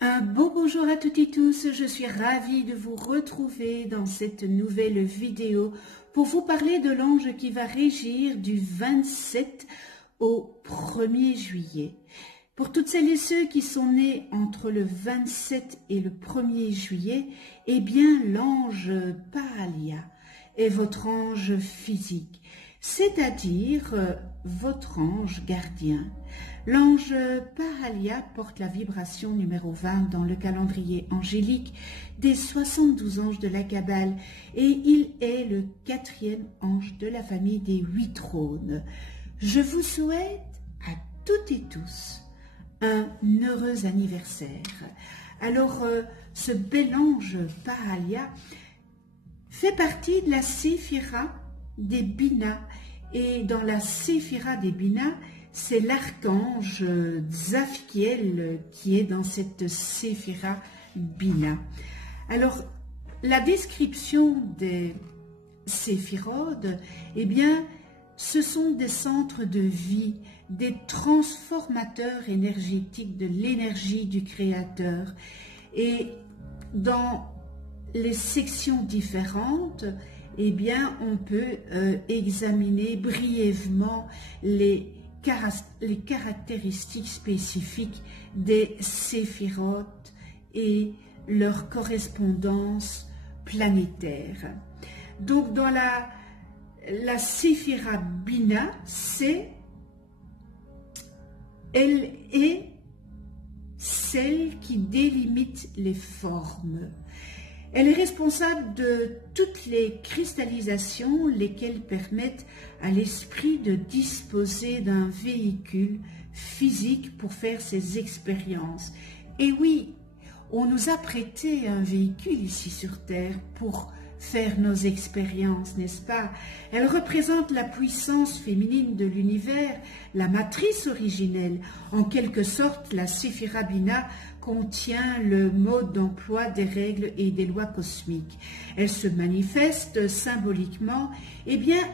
Un beau bonjour à toutes et tous, je suis ravie de vous retrouver dans cette nouvelle vidéo pour vous parler de l'ange qui va régir du 27 au 1er juillet. Pour toutes celles et ceux qui sont nés entre le 27 et le 1er juillet, eh bien l'ange Pahalia est votre ange physique, c'est-à-dire votre ange gardien. L'ange Pahalia porte la vibration numéro 20 dans le calendrier angélique des 72 anges de la Kabbale et il est le 4e ange de la famille des 8 trônes. Je vous souhaite à toutes et tous un heureux anniversaire. Alors, ce bel ange Pahalia fait partie de la séphira des Bina et dans la séphira des Bina, c'est l'archange Zaphiel qui est dans cette séphira Bina. Alors, la description des séphirodes, eh bien, ce sont des centres de vie, des transformateurs énergétiques de l'énergie du Créateur. Et dans les sections différentes, eh bien, on peut examiner brièvement les caractéristiques spécifiques des séphirotes et leur correspondance planétaire. Donc, dans la séphira Bina, elle est celle qui délimite les formes. Elle est responsable de toutes les cristallisations, lesquelles permettent à l'esprit de disposer d'un véhicule physique pour faire ses expériences. Et oui, on nous a prêté un véhicule ici sur Terre pour faire nos expériences, n'est-ce pas? Elle représente la puissance féminine de l'univers, la matrice originelle. En quelque sorte, la séphira Bina contient le mode d'emploi des règles et des lois cosmiques. Elle se manifeste symboliquement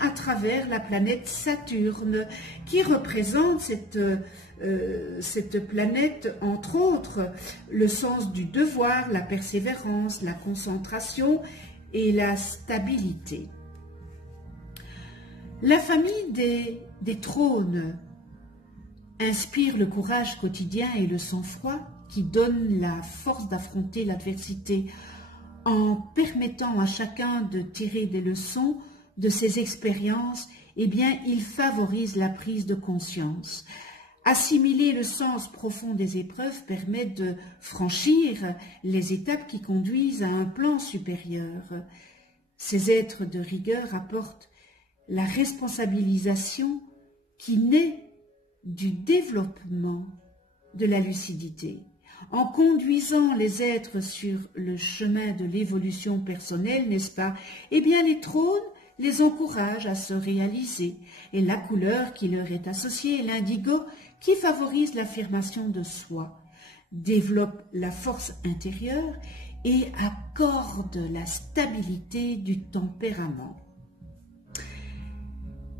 à travers la planète Saturne, qui représente cette planète, entre autres, le sens du devoir, la persévérance, la concentration et la stabilité. La famille des trônes inspire le courage quotidien et le sang-froid qui donne la force d'affronter l'adversité en permettant à chacun de tirer des leçons de ses expériences. Eh bien, il favorise la prise de conscience. Assimiler le sens profond des épreuves permet de franchir les étapes qui conduisent à un plan supérieur. Ces êtres de rigueur apportent la responsabilisation qui naît du développement de la lucidité. En conduisant les êtres sur le chemin de l'évolution personnelle, n'est-ce pas? Eh bien, les trônes les encouragent à se réaliser. Et la couleur qui leur est associée, l'indigo, qui favorise l'affirmation de soi, développe la force intérieure et accorde la stabilité du tempérament.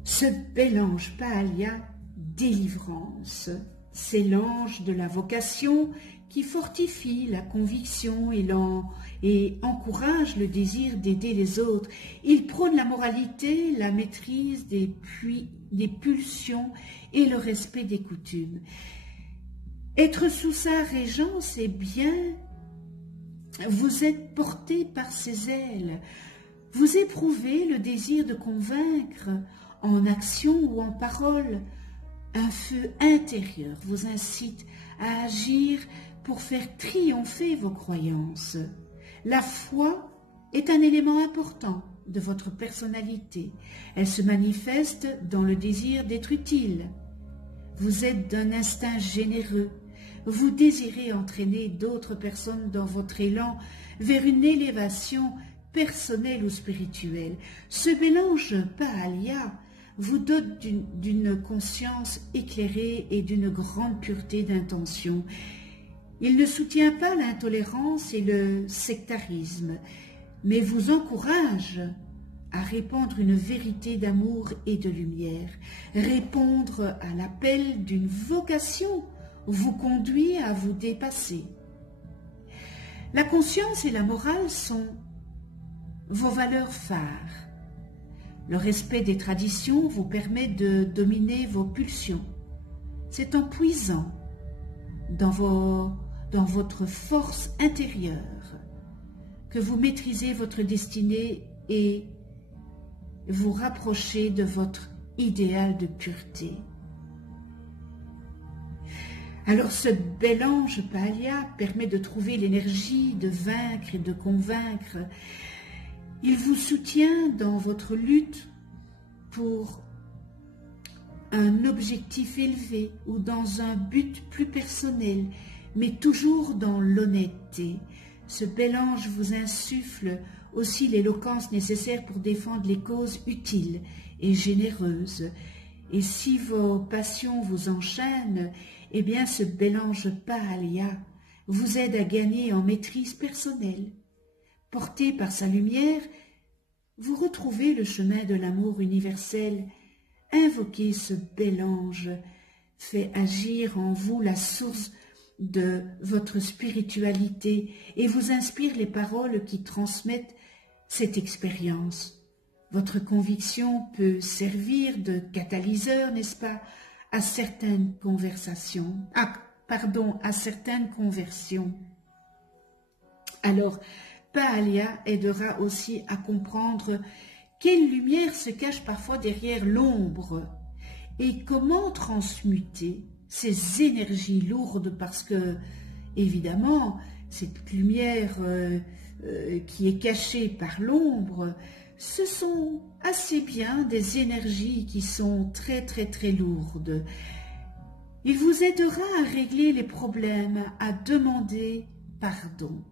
Ce bel ange Pahalia, délivrance, c'est l'ange de la vocation qui fortifie la conviction et encourage le désir d'aider les autres. Il prône la moralité, la maîtrise des pulsions et le respect des coutumes. Être sous sa régence, eh bien, vous êtes porté par ses ailes. Vous éprouvez le désir de convaincre en action ou en parole. Un feu intérieur vous incite à agir pour faire triompher vos croyances. La foi est un élément important de votre personnalité. Elle se manifeste dans le désir d'être utile. Vous êtes d'un instinct généreux. Vous désirez entraîner d'autres personnes dans votre élan vers une élévation personnelle ou spirituelle. Ce mélange Pahalia vous dote d'une conscience éclairée et d'une grande pureté d'intention. Il ne soutient pas l'intolérance et le sectarisme, mais vous encourage à répandre une vérité d'amour et de lumière. Répondre à l'appel d'une vocation vous conduit à vous dépasser. La conscience et la morale sont vos valeurs phares. Le respect des traditions vous permet de dominer vos pulsions. C'est en puisant dans votre force intérieure que vous maîtrisez votre destinée et vous rapprochez de votre idéal de pureté. Alors ce bel ange Pahalia permet de trouver l'énergie de vaincre et de convaincre. Il vous soutient dans votre lutte pour un objectif élevé ou dans un but plus personnel, mais toujours dans l'honnêteté. Ce bel ange vous insuffle aussi l'éloquence nécessaire pour défendre les causes utiles et généreuses. Et si vos passions vous enchaînent, eh bien ce bel ange Pahalia vous aide à gagner en maîtrise personnelle. Porté par sa lumière, vous retrouvez le chemin de l'amour universel. Invoquez ce bel ange fait agir en vous la source de votre spiritualité et vous inspire les paroles qui transmettent cette expérience. Votre conviction peut servir de catalyseur, n'est-ce pas, à certaines conversions. Alors, Pahalia aidera aussi à comprendre quelle lumière se cache parfois derrière l'ombre et comment transmuter ces énergies lourdes parce que, évidemment, cette lumière qui est cachée par l'ombre, ce sont assez bien des énergies qui sont très lourdes. Il vous aidera à régler les problèmes, à demander pardon.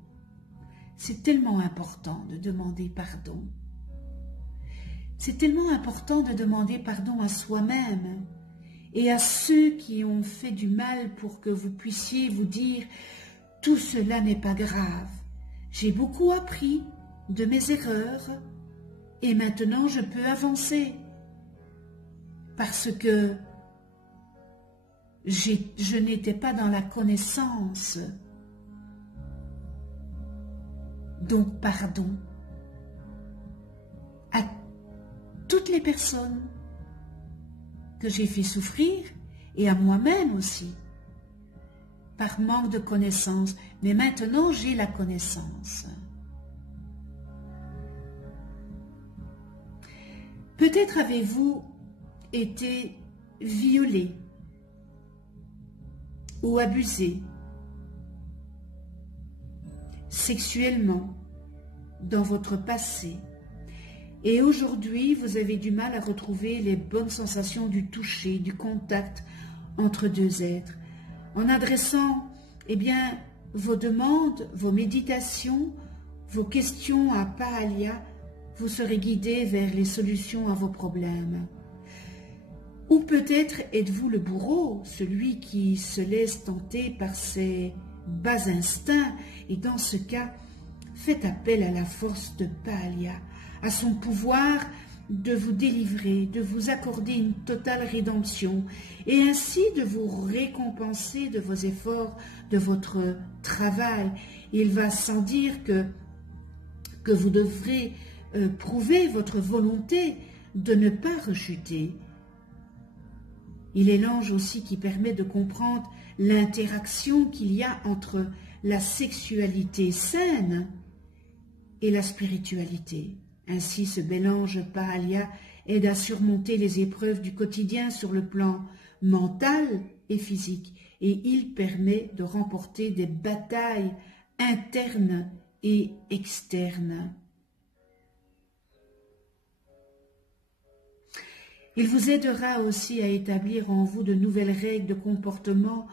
C'est tellement important de demander pardon. C'est tellement important de demander pardon à soi-même et à ceux qui ont fait du mal pour que vous puissiez vous dire « tout cela n'est pas grave, j'ai beaucoup appris de mes erreurs et maintenant je peux avancer parce que je n'étais pas dans la connaissance. » Donc pardon à toutes les personnes que j'ai fait souffrir et à moi-même aussi, par manque de connaissance. Mais maintenant, j'ai la connaissance. Peut-être avez-vous été violé ou abusé sexuellement dans votre passé. Et aujourd'hui, vous avez du mal à retrouver les bonnes sensations du toucher, du contact entre deux êtres. En adressant, vos demandes, vos méditations, vos questions à Pahalia, vous serez guidé vers les solutions à vos problèmes. Ou peut-être êtes-vous le bourreau, celui qui se laisse tenter par ses bas instincts, et dans ce cas, faites appel à la force de Pahalia, à son pouvoir de vous délivrer, de vous accorder une totale rédemption et ainsi de vous récompenser de vos efforts, de votre travail. Il va sans dire que vous devrez prouver votre volonté de ne pas rechuter. Il est l'ange aussi qui permet de comprendre l'interaction qu'il y a entre la sexualité saine et la spiritualité. Ainsi, ce bel ange Pahalia aide à surmonter les épreuves du quotidien sur le plan mental et physique, et il permet de remporter des batailles internes et externes. Il vous aidera aussi à établir en vous de nouvelles règles de comportement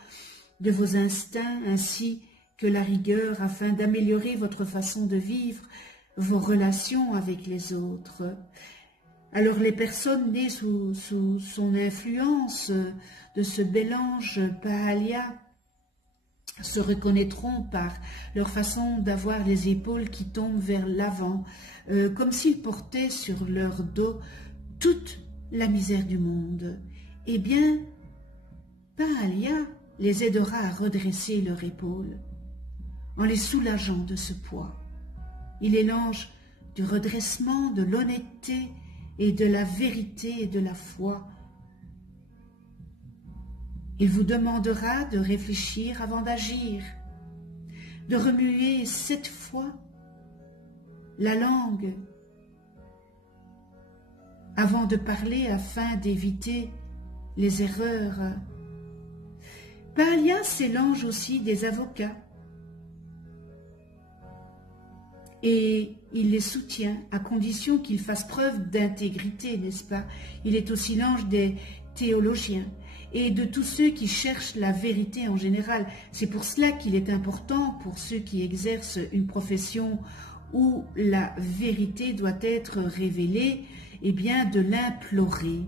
de vos instincts ainsi que la rigueur afin d'améliorer votre façon de vivre vos relations avec les autres. Alors les personnes nées sous son influence de ce bel ange Pahalia se reconnaîtront par leur façon d'avoir les épaules qui tombent vers l'avant, comme s'ils portaient sur leur dos toute la misère du monde. Eh bien, Pahalia les aidera à redresser leur épaule. en les soulageant de ce poids. Il est l'ange du redressement, de l'honnêteté et de la vérité et de la foi. Il vous demandera de réfléchir avant d'agir, de remuer 7 fois la langue avant de parler afin d'éviter les erreurs. Palia, c'est l'ange aussi des avocats. Et il les soutient à condition qu'ils fassent preuve d'intégrité, n'est-ce pas? Il est aussi l'ange des théologiens et de tous ceux qui cherchent la vérité en général. C'est pour cela qu'il est important pour ceux qui exercent une profession où la vérité doit être révélée, eh bien de l'implorer.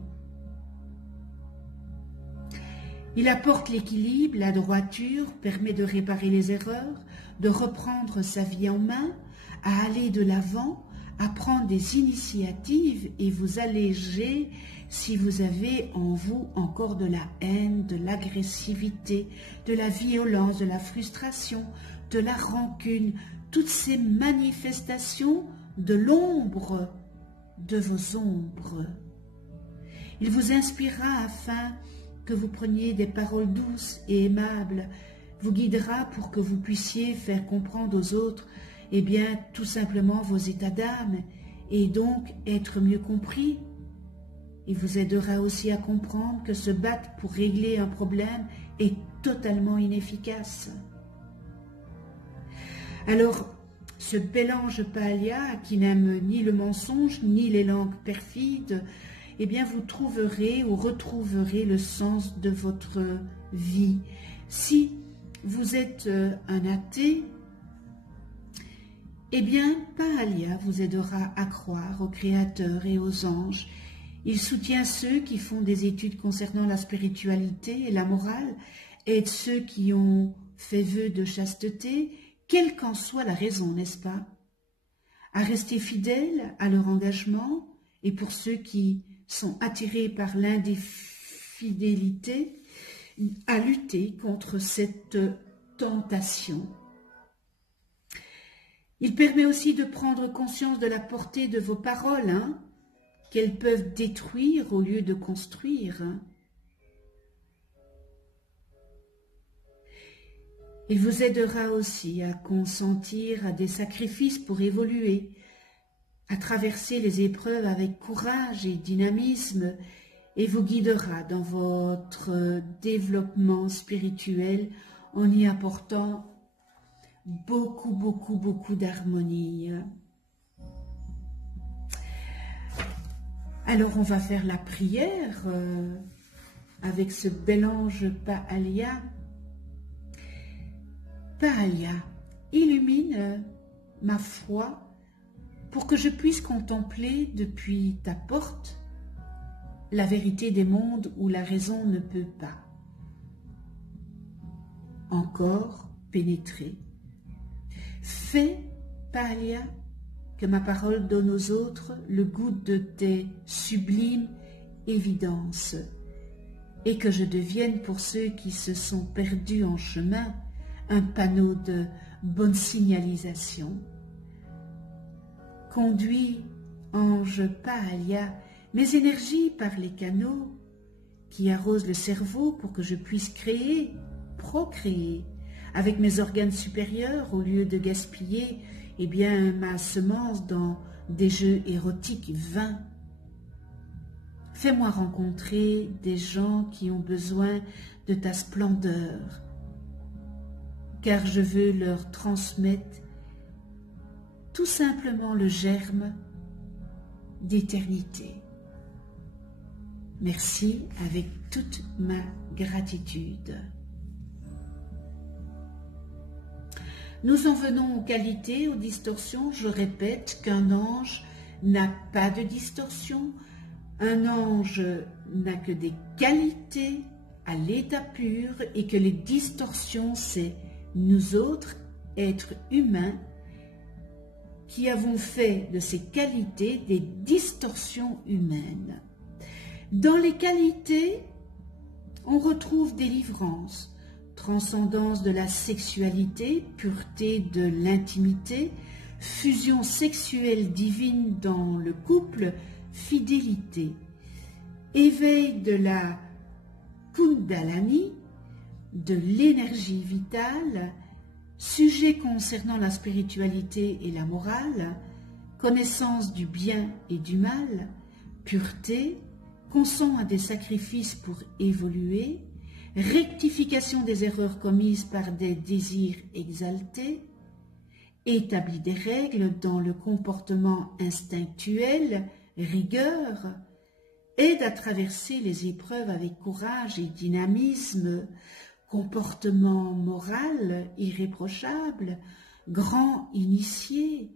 Il apporte l'équilibre, la droiture, permet de réparer les erreurs, de reprendre sa vie en main, à aller de l'avant, à prendre des initiatives et vous alléger si vous avez en vous encore de la haine, de l'agressivité, de la violence, de la frustration, de la rancune, toutes ces manifestations de l'ombre, de vos ombres. Il vous inspirera afin que vous preniez des paroles douces et aimables, vous guidera pour que vous puissiez faire comprendre aux autres, eh bien, tout simplement vos états d'âme, et donc être mieux compris. Il vous aidera aussi à comprendre que se battre pour régler un problème est totalement inefficace. Alors, ce bel ange Palia, qui n'aime ni le mensonge, ni les langues perfides, eh bien, vous trouverez ou retrouverez le sens de votre vie. Si vous êtes un athée, eh bien, Palia vous aidera à croire au Créateur et aux anges. Il soutient ceux qui font des études concernant la spiritualité et la morale, aide ceux qui ont fait vœu de chasteté, quelle qu'en soit la raison, n'est-ce pas? À rester fidèles à leur engagement, et pour ceux qui sont attirés par l'indéfidélité, à lutter contre cette tentation. Il permet aussi de prendre conscience de la portée de vos paroles, qu'elles peuvent détruire au lieu de construire. Il vous aidera aussi à consentir à des sacrifices pour évoluer, à traverser les épreuves avec courage et dynamisme, et vous guidera dans votre développement spirituel en y apportant beaucoup d'harmonie. Alors on va faire la prière avec ce bel ange Palia. Palia, illumine ma foi pour que je puisse contempler depuis ta porte la vérité des mondes où la raison ne peut pas encore pénétrer. Fais, Palia, que ma parole donne aux autres le goût de tes sublimes évidences et que je devienne pour ceux qui se sont perdus en chemin un panneau de bonne signalisation. Conduis, ange Palia, mes énergies par les canaux qui arrosent le cerveau pour que je puisse créer, procréer, avec mes organes supérieurs au lieu de gaspiller eh bien, ma semence dans des jeux érotiques vains. Fais-moi rencontrer des gens qui ont besoin de ta splendeur, car je veux leur transmettre tout simplement le germe d'éternité. Merci avec toute ma gratitude. Nous en venons aux qualités, aux distorsions. Je répète qu'un ange n'a pas de distorsion. Un ange n'a que des qualités à l'état pur et que les distorsions, c'est nous autres, êtres humains, qui avons fait de ces qualités des distorsions humaines. Dans les qualités, on retrouve délivrance, transcendance de la sexualité, pureté de l'intimité, fusion sexuelle divine dans le couple, fidélité, éveil de la Kundalini, de l'énergie vitale, sujet concernant la spiritualité et la morale, connaissance du bien et du mal, pureté, consent à des sacrifices pour évoluer, rectification des erreurs commises par des désirs exaltés, établit des règles dans le comportement instinctuel, rigueur, aide à traverser les épreuves avec courage et dynamisme, comportement moral irréprochable, grand initié,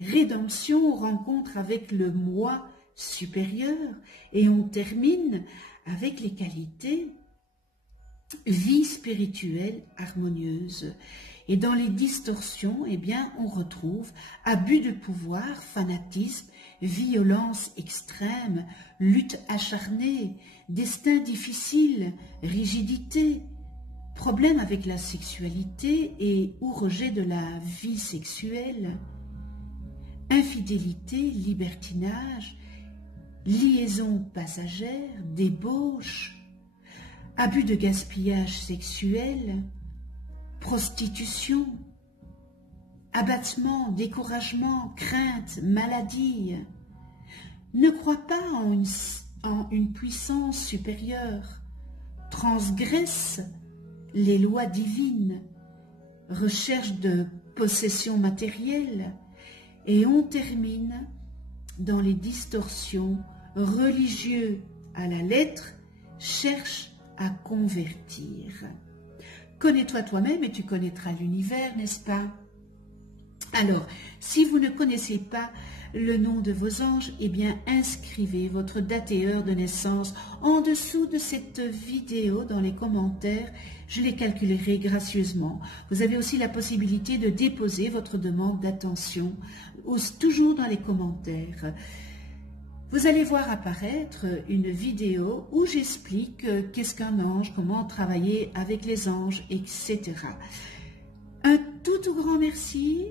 rédemption, rencontre avec le moi supérieur, et on termine avec les qualités vie spirituelle harmonieuse. Et dans les distorsions, eh bien, on retrouve abus de pouvoir, fanatisme, violence extrême, lutte acharnée, destin difficile, rigidité, problème avec la sexualité et ou rejet de la vie sexuelle, infidélité, libertinage, liaison passagère, débauche, abus de gaspillage sexuel, prostitution, abattement, découragement, crainte, maladie. Ne crois pas en une puissance supérieure, transgresse les lois divines, recherche de possession matérielle, et on termine dans les distorsions, religieux à la lettre, cherche à convertir. Connais-toi toi-même et tu connaîtras l'univers, n'est-ce pas? Alors, si vous ne connaissez pas le nom de vos anges, eh bien inscrivez votre date et heure de naissance en dessous de cette vidéo dans les commentaires. Je les calculerai gracieusement. Vous avez aussi la possibilité de déposer votre demande d'attention, toujours dans les commentaires. Vous allez voir apparaître une vidéo où j'explique qu'est-ce qu'un ange, comment travailler avec les anges, etc. Un tout grand merci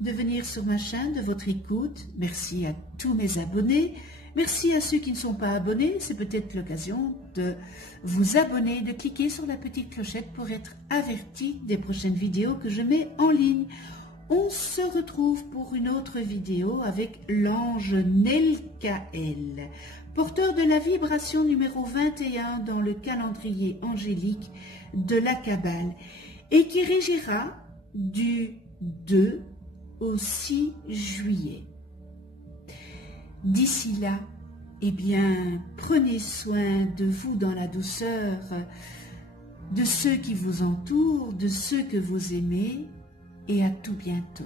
de venir sur ma chaîne, de votre écoute. Merci à tous mes abonnés. Merci à ceux qui ne sont pas abonnés. C'est peut-être l'occasion de vous abonner, de cliquer sur la petite clochette pour être averti des prochaines vidéos que je mets en ligne. On se retrouve pour une autre vidéo avec l'ange Nelkael, porteur de la vibration numéro 21 dans le calendrier angélique de la Kabbale et qui régira du 2 au 6 juillet. D'ici là, eh bien, prenez soin de vous dans la douceur, de ceux qui vous entourent, de ceux que vous aimez, et à tout bientôt.